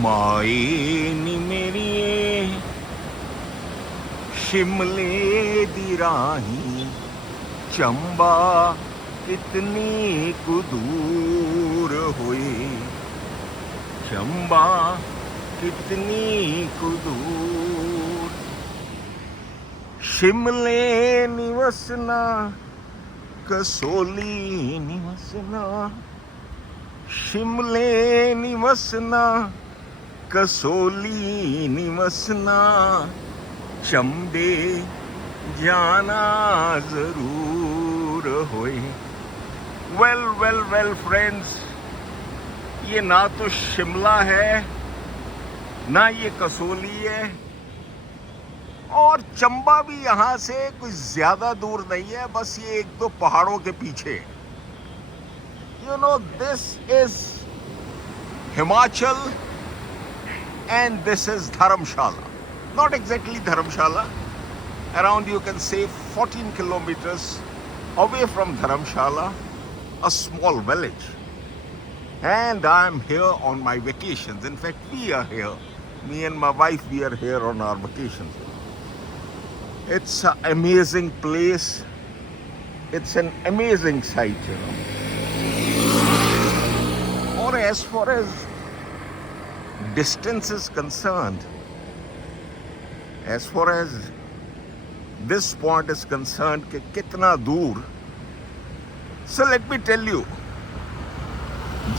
माए नी मेरिए शिमले दी राही चंबा कितनी कु दूर होए चंबा कितनी कु दूर शिमले निवसना कसोली निवसना शिमले निवसना कसोली निवसना चंबे जाना जरूर होए। वेल वेल वेल फ्रेंड्स, ये ना तो शिमला है ना ये कसोली है और चंबा भी यहाँ से कुछ ज्यादा दूर नहीं है, बस ये एक दो पहाड़ों के पीछे। You know this is Himachal and this is Dharamshala. Not exactly Dharamshala. Around you can say 14 kilometers away from Dharamshala, a small village. And I'm here on my vacations. In fact, we are here. Me and my wife, we are here on our vacations. It's an amazing place. It's an amazing sight, you know. Or as far as distance is concerned, as far as this point is concerned कि कितना दूर, so let me tell you,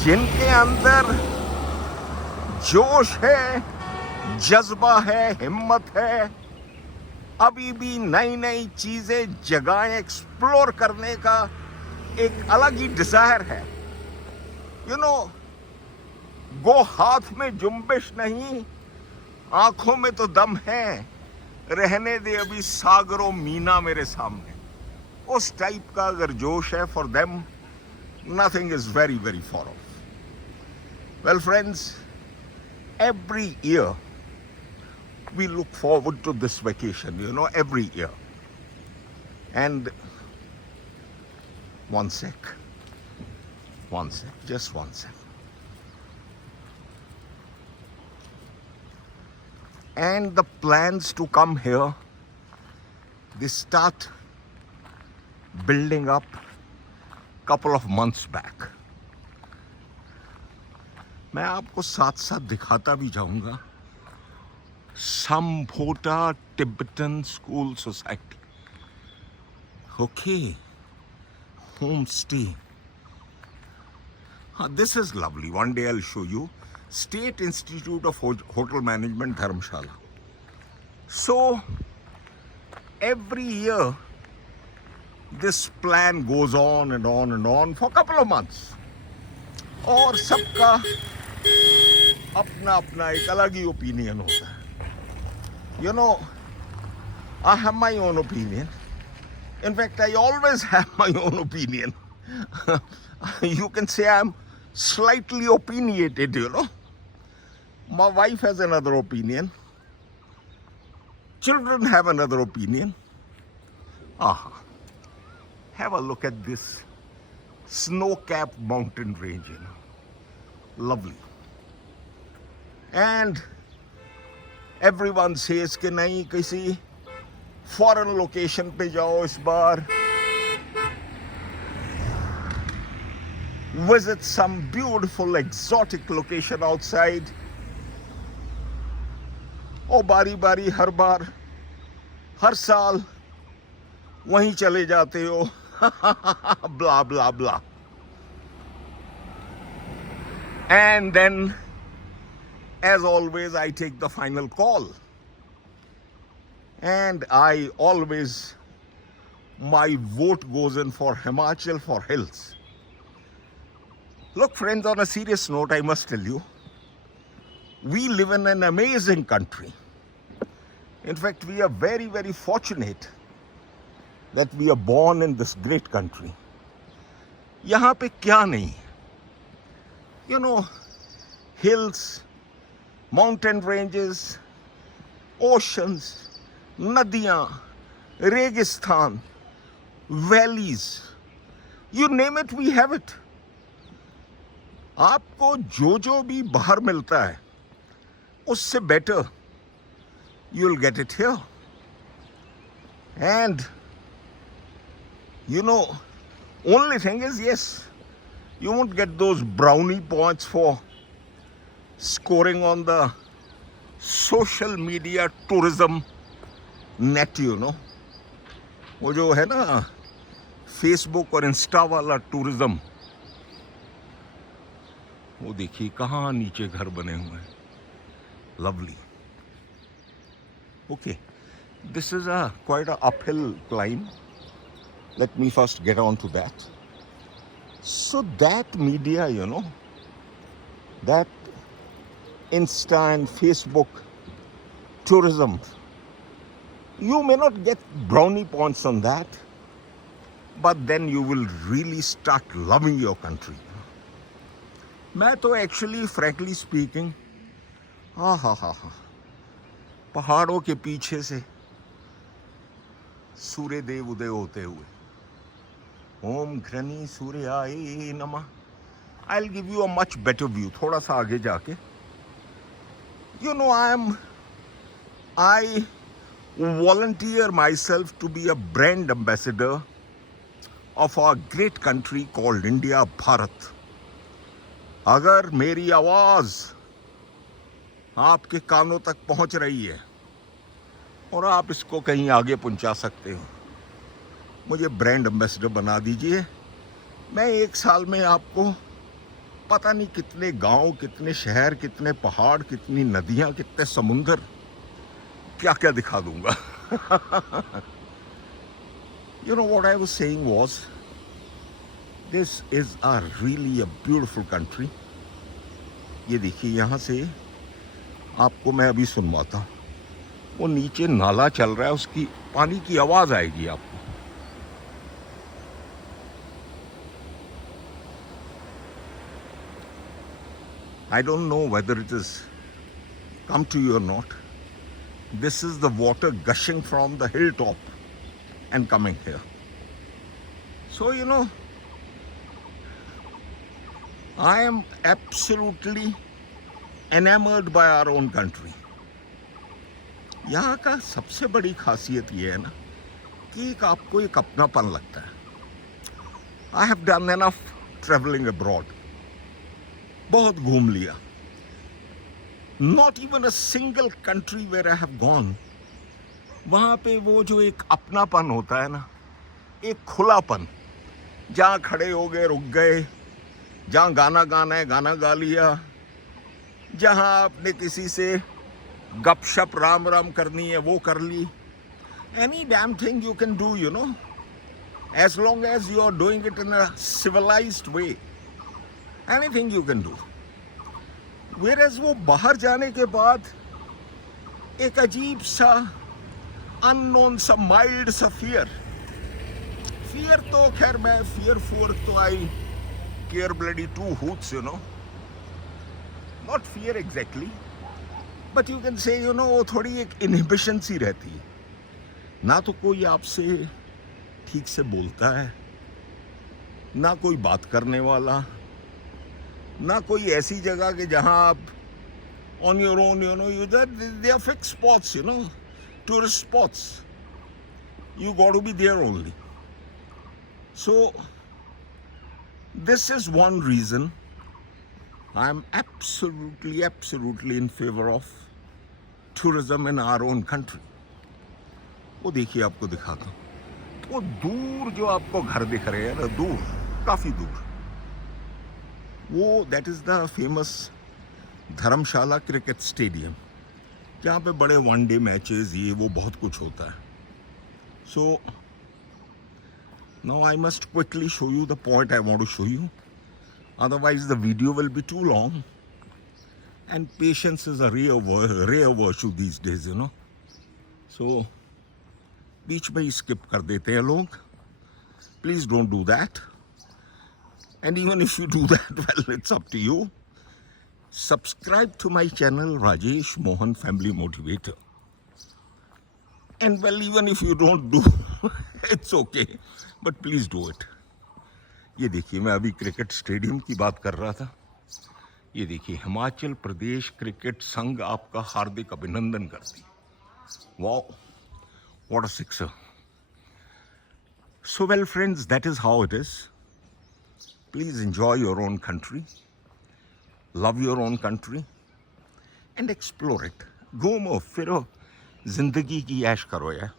जिनके अंदर जोश है, जज्बा है, हिम्मत है, अभी भी नई नई चीजें जगहें एक्सप्लोर करने का एक अलग ही डिजायर है। यू नो, गो हाथ में जुम्बिश नहीं, आंखों में तो दम है, रहने दे अभी सागरों मीना मेरे सामने, उस टाइप का अगर जोश है for them, nothing is very very far off. Well friends, every year we look forward to this vacation, you know, every year. And one sec, just one sec. And the plans to come here, they start building up couple of months back. मैं आपको साथ साथ दिखाता भी जाऊंगा। Sambhota Tibetan School Society. Okay, homestay. This is lovely. One day I'll show you. State Institute of Hotel Management, Dharamshala. So every year this plan goes on and on and on for a couple of months. और सबका अपना अपना एक अलग ही opinion होता है। You know, I have my own opinion. In fact, I always have my own opinion. You can say I'm slightly opinionated, you know. My wife has another opinion. Children have another opinion. Aha. Have a look at this snow-capped mountain range, you know. Lovely. And everyone says कि नहीं किसी foreign location पे जाओ इस बार. Visit some beautiful exotic location outside. ओ बारी बारी हर बार हर साल वहीं चले जाते हो। ब्ला ब्ला ब्ला। And then, as always, I take the final call. And I always, my vote goes in for Himachal, for hills. Look friends, on a serious note, I must tell you, we live in an amazing country. In fact, we are very, very fortunate that we are born in this great country. यहाँ पे क्या नहीं, you know, hills, mountain ranges, oceans, नदियाँ, रेगिस्तान, valleys, you name it, we have it. आपको जो जो भी बाहर मिलता है, उससे better you'll get it here. And only thing is, yes, you won't get those brownie points for scoring on the social media tourism net, वो जो है ना फेसबुक और इंस्टा वाला टूरिज्म, वो देखिए कहाँ नीचे घर बने हुए हैं. Lovely. Okay, this is quite a uphill climb. Let me first get on to that. So that media, that Insta and Facebook tourism, you may not get brownie points on that, but then you will really start loving your country. मैं तो actually, frankly speaking, पहाड़ों के पीछे से सूर्य देव उदय होते हुए, ओम घृणी सूर्याय नमः. I'll give you a much better view. थोड़ा सा आगे जाके, I volunteer myself to be a brand ambassador of our great country called India, Bharat. अगर मेरी आवाज आपके कानों तक पहुंच रही है और आप इसको कहीं आगे पहुंचा सकते हो, मुझे ब्रांड एम्बेसडर बना दीजिए. मैं 1 साल में आपको पता नहीं कितने गांव, कितने शहर, कितने पहाड़, कितनी नदियां, कितने समुंदर, क्या क्या दिखा दूंगा. What I was saying was, this is really a beautiful country. ये देखिए, यहाँ से आपको मैं अभी सुनवाता हूँ. वो नीचे नाला चल रहा है, उसकी पानी की आवाज आएगी आपको. I don't know whether it has come to you or not. This is the water gushing from the hilltop and coming here. So, I am absolutely enamored by our own country. यहाँ का सबसे बड़ी खासियत ये है ना कि आपको एक अपनापन लगता है. I have done enough traveling abroad. बहुत घूम लिया. Not even a single country where I have gone, वहाँ पे वो जो एक अपनापन होता है ना, एक खुलापन, जहाँ खड़े हो गए, रुक गए, जहाँ गाना गाना है गाना गा लिया, जहाँ आपने किसी से गपशप राम राम करनी है वो कर ली. Any damn thing you can do, as long as you are doing it in a civilized way. Anything you can do. Whereas वो बाहर जाने के बाद एक अजीब सा unknown सा mild सा fear तो खैर मैं fearful तो I care bloody two hoots, not fear exactly, but you can say, वो थोड़ी एक inhibition सी रहती है. ना तो कोई आपसे ठीक से बोलता है, ना कोई बात करने वाला, ना कोई ऐसी जगह के जहां आप on your own, they are fixed spots, tourist spots. You got to be there only. So this is one reason I'm absolutely in favor of tourism in our own country. वो देखिए, आपको दिखाता हूँ. वो दूर जो आपको घर दिख रहे हैं ना, दूर, काफी दूर, वो that is the famous Dharamshala cricket stadium, जहाँ पे बड़े वनडे मैचेस, ये वो बहुत कुछ होता है. So now I must quickly show you the point I want to show you. Otherwise the video will be too long. And patience is a rare virtue these days, So बीच में ही skip कर देते हैं लोग. Please don't do that. And even if you do that, well, it's up to you. Subscribe to my channel, Rajesh Mohan Family Motivator. And well, even if you don't do, it's okay. But please do it. ये देखिए, मैं अभी cricket stadium की बात कर रहा था. ये देखिए, हिमाचल प्रदेश क्रिकेट संघ आपका हार्दिक अभिनंदन करती। Wow, what a sixer. So well friends, that is how it is. Please enjoy your own country, love your own country and explore it. घूमो फिरो, जिंदगी की ऐश करो यार।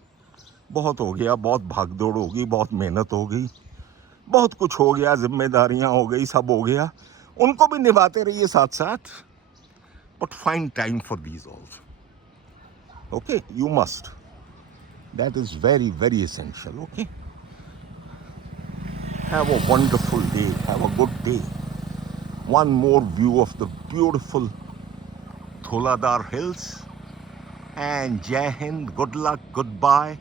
बहुत हो गया, बहुत भागदौड़ होगी, बहुत मेहनत हो गई, बहुत कुछ हो गया, जिम्मेदारियां हो गई, सब हो गया, उनको भी निभाते रहिए साथ साथ, but find time for these also. Okay, you must. That is very, very essential. Okay, have a wonderful day, have a good day. One more view of the beautiful Tholadar Hills, and Jai Hind, good luck, goodbye,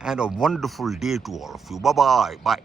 and a wonderful day to all of you. Bye bye. Bye.